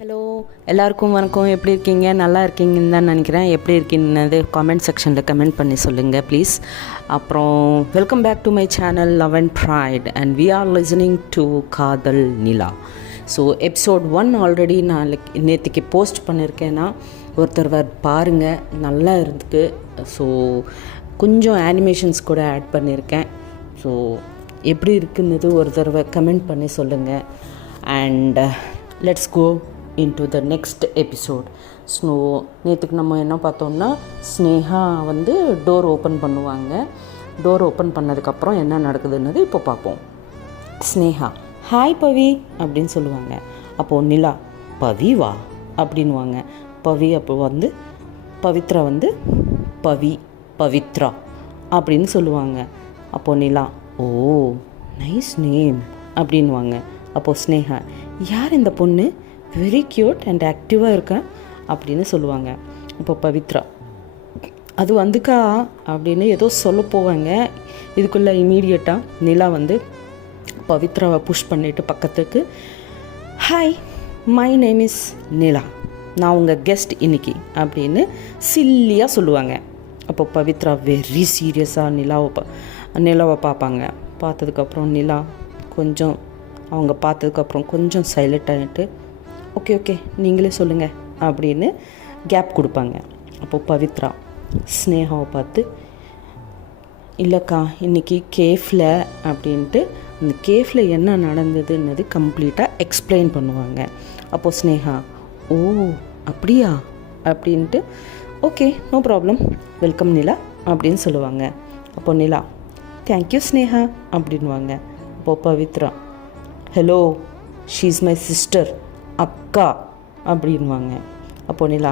Hello, எல்லாருக்கும் வணக்கம். எப்படி இருக்கீங்க? நல்லா இருக்கீங்கன்னு தான் நினைக்கிறேன். எப்படி இருக்கீங்கன்னு கமெண்ட் செக்ஷனில் கமெண்ட் பண்ணி சொல்லுங்கள் ப்ளீஸ். அப்புறம் welcome back to my channel love and pride and we are listening to Kadhal Nila. So episode 1 already நான் நேற்றுக்கு போஸ்ட் பண்ணியிருக்கேன்னா ஒருத்தர் பாருங்கள், நல்லா இருக்குது. ஸோ கொஞ்சம் அனிமேஷன்ஸ் கூட ஆட் பண்ணியிருக்கேன். ஸோ எப்படி இருக்குன்னு ஒரு தடவை கமெண்ட் பண்ணி சொல்லுங்கள். And let's go into the next episode. So நேற்றுக்கு நம்ம என்ன பார்த்தோம்னா, ஸ்னேகா டோர் ஓப்பன் பண்ணுவாங்க. டோர் ஓப்பன் பண்ணதுக்கப்புறம் என்ன நடக்குதுன்னது இப்போ பார்ப்போம். ஸ்னேகா ஹாய் பவி அப்படின்னு சொல்லுவாங்க. அப்போது நிலா பவி வா அப்படின்வாங்க. பவி அப்போ பவித்ரா பவி பவித்ரா அப்படின்னு சொல்லுவாங்க. அப்போது நிலா ஓ நைஸ் நேம் அப்படின்வாங்க. அப்போது ஸ்னேகா யார் இந்த பொண்ணு, வெரி க்யூட் அண்ட் ஆக்டிவாக இருக்கேன் அப்படின்னு சொல்லுவாங்க. இப்போ பவித்ரா அது வந்துக்கா அப்படின்னு ஏதோ சொல்ல போவாங்க. இதுக்குள்ளே இமீடியட்டாக நிலா பவித்ராவை புஷ் பண்ணிவிட்டு பக்கத்துக்கு ஹாய் மை நேம் இஸ் நிலா, நான் உங்கள் கெஸ்ட் இன்னைக்கு அப்படின்னு சில்லியாக சொல்லுவாங்க. அப்போ பவித்ரா வெரி சீரியஸாக நிலாவை பார்ப்பாங்க. பார்த்ததுக்கப்புறம் நிலா கொஞ்சம் அவங்க பார்த்ததுக்கப்புறம் கொஞ்சம் சைலண்ட் ஆகிட்டு ஓகே ஓகே நீங்களே சொல்லுங்கள் அப்படின்னு கேப் கொடுப்பாங்க. அப்போது பவித்ரா ஸ்னேகாவை பார்த்து இல்லைக்கா இன்றைக்கி கேஃபில் அப்படின்ட்டு அந்த கேஃபில் என்ன நடந்ததுன்னது கம்ப்ளீட்டாக எக்ஸ்பிளைன் பண்ணுவாங்க. அப்போது ஸ்னேகா ஓ அப்படியா அப்படின்ட்டு ஓகே நோ ப்ராப்ளம் வெல்கம் நிலா அப்படின்னு சொல்லுவாங்க. அப்போது நிலா தேங்க்யூ ஸ்னேகா அப்படின்வாங்க. அப்போது Pavithra hello she is my sister, அக்கா அப்படின்வாங்க. அப்போ நிலா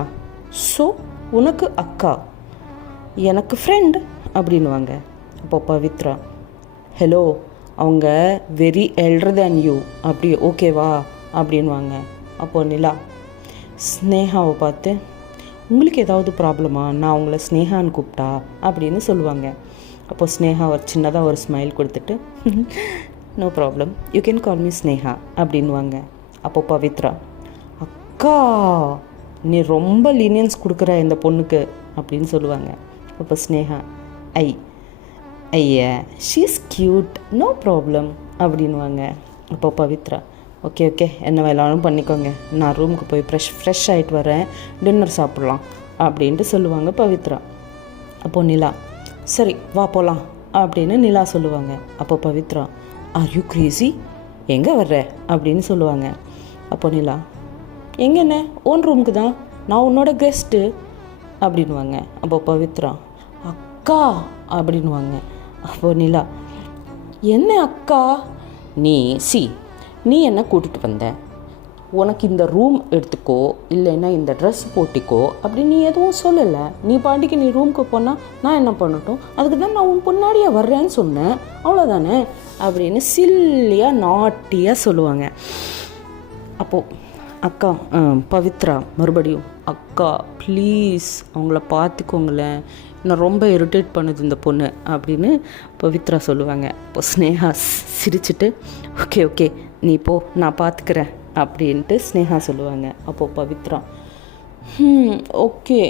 ஸோ உனக்கு அக்கா, எனக்கு ஃப்ரெண்ட் அப்படின்வாங்க. அப்போ பவித்ரா ஹலோ அவங்க வெரி எல்டர் தேன் யூ அப்படி ஓகேவா அப்படின்வாங்க. அப்போ நிலா ஸ்னேகாவை பார்த்து உங்களுக்கு ஏதாவது ப்ராப்ளமா, நான் உங்களை ஸ்னேகான்னு கூப்பிட்டா அப்படின்னு சொல்லுவாங்க. அப்போது ஸ்னேகா சின்னதாக ஒரு ஸ்மைல் கொடுத்துட்டு no problem you can call me Sneha அப்படின்வாங்க. அப்போ பவித்ரா அக்கா நீ ரொம்ப லீனியன்ஸ் கொடுக்குற இந்த பொண்ணுக்கு அப்படின்னு சொல்லுவாங்க. அப்போ ஸ்னேகா ஐயா she is cute no problem அப்படின்வாங்க. அப்போ பவித்ரா ஓகே ஓகே என்ன வேணாலும் பண்ணிக்கோங்க, நான் ரூமுக்கு போய் ஃப்ரெஷ் ஆகிட்டு வரேன், டின்னர் சாப்பிட்லாம் அப்படின்ட்டு சொல்லுவாங்க பவித்ரா. அப்போது நிலா சரி வா போகலாம் அப்படின்னு நிலா சொல்லுவாங்க. அப்போ பவித்ரா ஆர் யூ க்ரேசி, எங்கே வர்ற அப்படின்னு சொல்லுவாங்க. அப்போ நிலா எங்கென்ன ஓன் ரூமுக்கு தான், நான் உன்னோட கெஸ்ட்டு அப்படின்வாங்க. அப்போ பவித்ரா அக்கா அப்படின்வாங்க. அப்போ நிலா என்ன அக்கா, நீ என்ன கூட்டிகிட்டு வந்த, உனக்கு இந்த ரூம் எடுத்துக்கோ இல்லைன்னா இந்த ட்ரெஸ் போட்டிக்கோ அப்படி நீ எதுவும் சொல்லலை, நீ பாண்டிக்கு நீ ரூமுக்கு போனால் நான் என்ன பண்ணட்டும், அதுக்கு தான் நான் உன் பொன்னாடியே வர்றேன்னு சொன்னேன் அவ்வளோதானே அப்படின்னு சில்லியாக நாட்டியாக சொல்லுவாங்க. அப்போது அக்கா பவித்ரா மறுபடியும் அக்கா ப்ளீஸ் அவங்கள பார்த்துக்கோங்களேன், நான் ரொம்ப இரிட்டேட் பண்ணுது இந்த பொண்ணு அப்படின்னு பவித்ரா சொல்லுவாங்க. இப்போ ஸ்னேகா சிரிச்சிட்டு ஓகே ஓகே நீ போ நான் பார்த்துக்கிறேன் அப்படின்ட்டு ஸ்னேகா சொல்லுவாங்க. அப்போது பவித்ரா ஓகே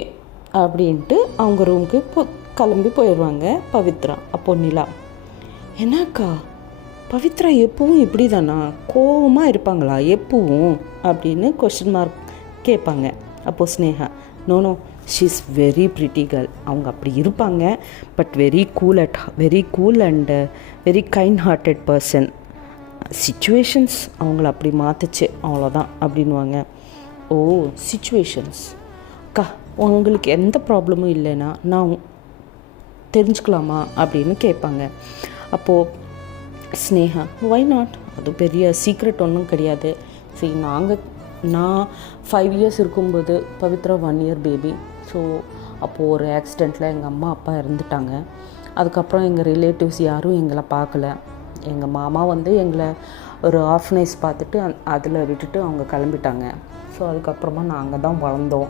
அப்படின்ட்டு அவங்க ரூமுக்கு கிளம்பி போயிடுவாங்க பவித்ரா. அப்போது நிலா என்னக்கா பவித்ரா எப்பவும் இப்படி தானா, கோவமாக இருப்பாங்களா எப்பவும் அப்படின்னு கொஸ்டின் மார்க் கேட்பாங்க. அப்போது Sneha no she is very pretty girl, அவங்க அப்படி இருப்பாங்க but very cool and very kind hearted person, situations அவங்கள அப்படி மாற்றுச்சு அவ்வளோதான் அப்படின்வாங்க. ஓ சிச்சுவேஷன்ஸ் அக்கா உங்களுக்கு எந்த ப்ராப்ளமும் இல்லைன்னா நான் தெரிஞ்சுக்கலாமா அப்படின்னு கேட்பாங்க. அப்போது ஸ்னேகா ஒய் நாட், அது பெரிய சீக்ரெட் ஒன்றும் கிடையாது. சரி நான் 5 இயர்ஸ் இருக்கும்போது பவித்ரா 1 இயர் பேபி. ஸோ அப்போது ஒரு ஆக்சிடெண்ட்டில் எங்கள் அம்மா அப்பா இறந்துட்டாங்க. அதுக்கப்புறம் எங்கள் ரிலேட்டிவ்ஸ் யாரும் எங்களை பார்க்கல. எங்கள் மாமா எங்களை ஒரு ஆர்ஃபனைஸ் பார்த்துட்டு அதில் விட்டுட்டு அவங்க கிளம்பிட்டாங்க. ஸோ அதுக்கப்புறமா நான் அங்கே தான் வளர்ந்தோம்.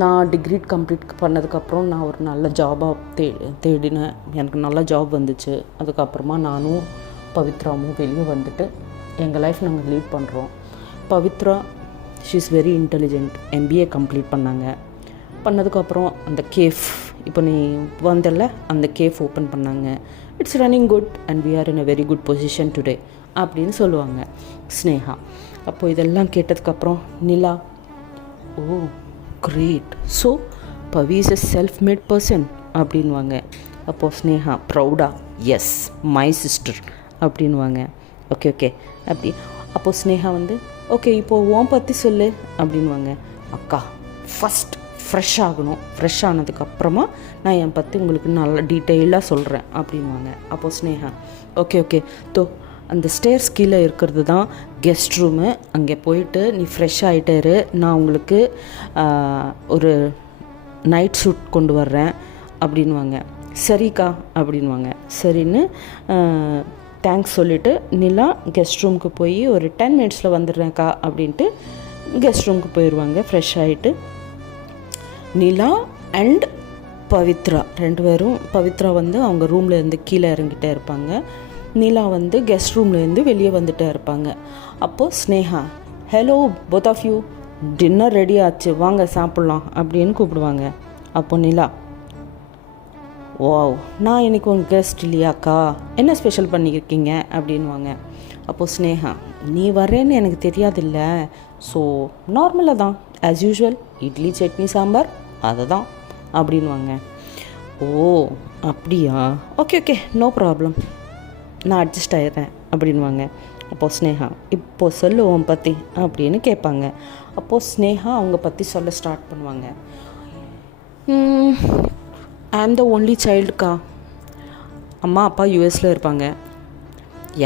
நான் டிகிரி கம்ப்ளீட் பண்ணதுக்கப்புறம் நான் ஒரு நல்ல ஜாபாக தேடினேன். எனக்கு நல்ல ஜாப் வந்துச்சு. அதுக்கப்புறமா நானும் பவித்ராவும் வெளியே வந்துட்டு எங்கள் லைஃப் நாங்கள் லீட் பண்ணுறோம். Pavithra she is very intelligent. MBA complete பண்ணாங்க. பண்ணதுக்கப்புறம் அந்த கேஃப், இப்போ நீ வந்தல அந்த கேஃப் ஓப்பன் பண்ணாங்க. It's running good and we are in a very good position today அப்படின்னு சொல்லுவாங்க ஸ்னேகா. அப்போது இதெல்லாம் கேட்டதுக்கப்புறம் Nila, oh great, so Pavi is a self made person அப்படின்வாங்க. அப்போது ஸ்னேகா ப்ரௌடா, எஸ் மை சிஸ்டர் அப்படின்வாங்க. ஓகே ஓகே அப்படி. அப்போது ஸ்னேகா வந்து ஓகே இப்போது உன் பற்றி சொல்லு அப்படின்வாங்க. அக்கா ஃபஸ்ட் ஃப்ரெஷ் ஆகணும், ஃப்ரெஷ் ஆனதுக்கப்புறமா நான் என் பற்றி உங்களுக்கு நல்லா டீட்டெயிலாக சொல்கிறேன் அப்படின்வாங்க. அப்போது ஸ்னேகா ஓகே ஓகே தோ அந்த ஸ்டேர்ஸ் கீழே இருக்கிறது தான் கெஸ்ட் ரூமு, அங்கே போயிட்டு நீ ஃப்ரெஷ் ஆகிட்டாரு, நான் உங்களுக்கு ஒரு நைட் சூட் கொண்டு வர்றேன் அப்படின்வாங்க. சரிக்கா அப்படின்வாங்க. சரின்னு தேங்க்ஸ் சொல்லிவிட்டு நிலா கெஸ்ட் ரூமுக்கு போய் ஒரு 10 மினிட்ஸில் வந்துடுறேன்க்கா அப்படின்ட்டு கெஸ்ட் ரூமுக்கு போயிடுவாங்க ஃப்ரெஷ் ஆகிட்டு. நிலா அண்ட் பவித்ரா 2 பேரும், பவித்ரா வந்து அவங்க ரூம்லேருந்து கீழே இறங்கிட்டே இருப்பாங்க, நிலா வந்து கெஸ்ட் ரூம்லேருந்து வெளியே வந்துட்டே இருப்பாங்க. அப்போது Sneha, hello both of you, dinner ready ஆச்சு வாங்க சாப்பிட்லாம் அப்படின்னு கூப்பிடுவாங்க. அப்போ நிலா, வாவ் நான் இன்றைக்கி உங்கள் கெஸ்ட் இல்லையாக்கா, என்ன ஸ்பெஷல் பண்ணியிருக்கீங்க அப்படின்வாங்க. அப்போது ஸ்னேகா, நீ வரேன்னு எனக்கு தெரியாதில்ல, ஸோ நார்மலாக தான் ஆஸ் யூஷுவல் இட்லி சட்னி சாம்பார் அதை தான் அப்படின்வாங்க. ஓ அப்படியா, ஓகே ஓகே நோ ப்ராப்ளம், நான் அட்ஜஸ்ட் ஆகிடுறேன் அப்படின்வாங்க. அப்போது ஸ்னேகா, இப்போது சொல்லுவோம் பற்றி அப்படின்னு கேட்பாங்க. அப்போது ஸ்னேகா அவங்க பற்றி சொல்ல ஸ்டார்ட் பண்ணுவாங்க. ஐ ஆம் த ஒன்லி சைல்டுக்கா. அம்மா அப்பா யூஎஸில் இருப்பாங்க.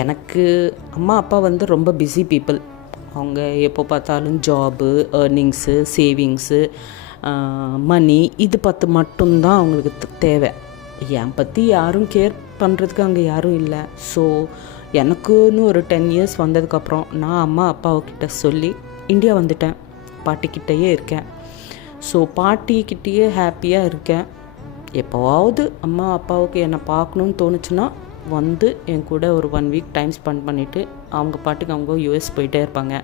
எனக்கு அம்மா அப்பா வந்து ரொம்ப பிஸி பீப்புள். அவங்க எப்போ பார்த்தாலும் ஜாபு, ஏர்னிங்ஸு, சேவிங்ஸு, மணி இது பார்த்து மட்டும்தான் அவங்களுக்கு தேவை. என் பற்றி யாரும் கேர் பண்ணுறதுக்கு அங்கே யாரும் இல்லை. ஸோ எனக்குன்னு ஒரு 10 இயர்ஸ் வந்ததுக்கப்புறம் நான் அம்மா அப்பாவுக்கிட்ட சொல்லி இந்தியா வந்துட்டேன். பாட்டிக்கிட்டேயே இருக்கேன். ஸோ பாட்டிக்கிட்டேயே ஹாப்பியாக இருக்கேன். எப்போவாவது அம்மா அப்பாவுக்கு என்னை பார்க்கணுன்னு தோணுச்சுன்னா வந்து என் கூட ஒரு 1 வீக் டைம் ஸ்பெண்ட் பண்ணிவிட்டு அவங்க பாட்டுக்கு அவங்க யூஎஸ் போயிட்டே இருப்பாங்க.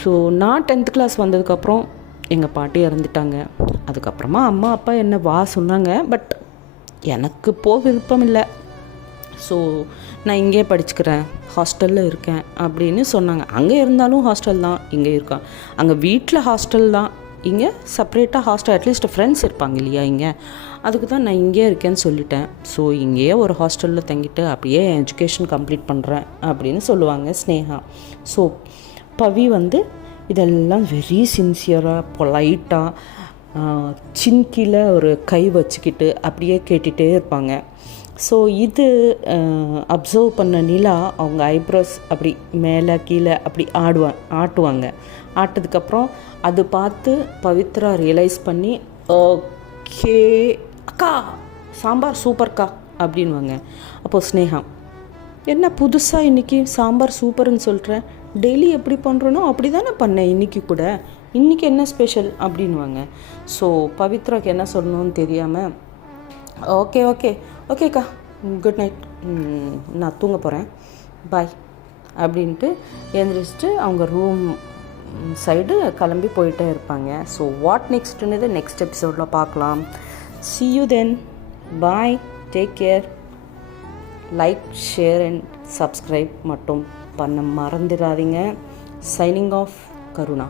ஸோ நான் 10th கிளாஸ் வந்ததுக்கப்புறம் எங்கள் பாட்டி இறந்துட்டாங்க. அதுக்கப்புறமா அம்மா அப்பா என்ன வா சொன்னாங்க, பட் எனக்கு போக விருப்பம் இல்லை. ஸோ நான் இங்கே படிச்சுக்கிறேன், ஹாஸ்டலில் இருக்கேன் அப்படின்னு சொன்னாங்க. அங்கே இருந்தாலும் ஹாஸ்டல் தான், இங்கே இருக்கேன். அங்கே வீட்டில் ஹாஸ்டல் தான், இங்கே செப்ரேட்டாக ஹாஸ்டல், அட்லீஸ்ட் ஃப்ரெண்ட்ஸ் இருப்பாங்க இல்லையா இங்கே, அதுக்கு தான் நான் இங்கே இருக்கேன்னு சொல்லிட்டேன். ஸோ இங்கேயே ஒரு ஹாஸ்டலில் தங்கிட்டு அப்படியே எஜுகேஷன் கம்ப்ளீட் பண்ணுறேன் அப்படின்னு சொல்லுவாங்க ஸ்னேகா. ஸோ பவி வந்து இதெல்லாம் வெரி சின்சியராக பொலைட்டாக சின்கியில் ஒரு கை வச்சுக்கிட்டு அப்படியே கேட்டுகிட்டே இருப்பாங்க. ஸோ இது அப்சர்வ் பண்ண நிலா அவங்க ஐப்ரோஸ் அப்படி மேலே கீழே அப்படி ஆட்டுவாங்க. ஆட்டதுக்கப்புறம் அது பார்த்து பவித்ரா ரியலைஸ் பண்ணி ஓகே அக்கா சாம்பார் சூப்பர்க்கா அப்படின்வாங்க. அப்போது ஸ்னேகா, என்ன புதுசாக இன்றைக்கி சாம்பார் சூப்பர்னு சொல்கிறேன், டெய்லி எப்படி பண்ணுறனோ அப்படி தானே பண்ணேன் இன்றைக்கி கூட, இன்றைக்கி என்ன ஸ்பெஷல் அப்படின்வாங்க. ஸோ பவித்ராக்கு என்ன சொல்லணும்னு தெரியாமல் ஓகே ஓகே ஓகேக்கா குட் நைட், நான் தூங்க போகிறேன் பாய் அப்படின்ட்டு எழுந்திரிச்சிட்டு அவங்க ரூம் சைடு கிளம்பி போயிட்டே இருப்பாங்க. ஸோ வாட் நெக்ஸ்ட்டுன்னு நெக்ஸ்ட் எபிசோடில் பார்க்கலாம். see you then, bye, take care, like share and subscribe மட்டும் பண்ண மறந்துடாதீங்க. Signing off Karuna.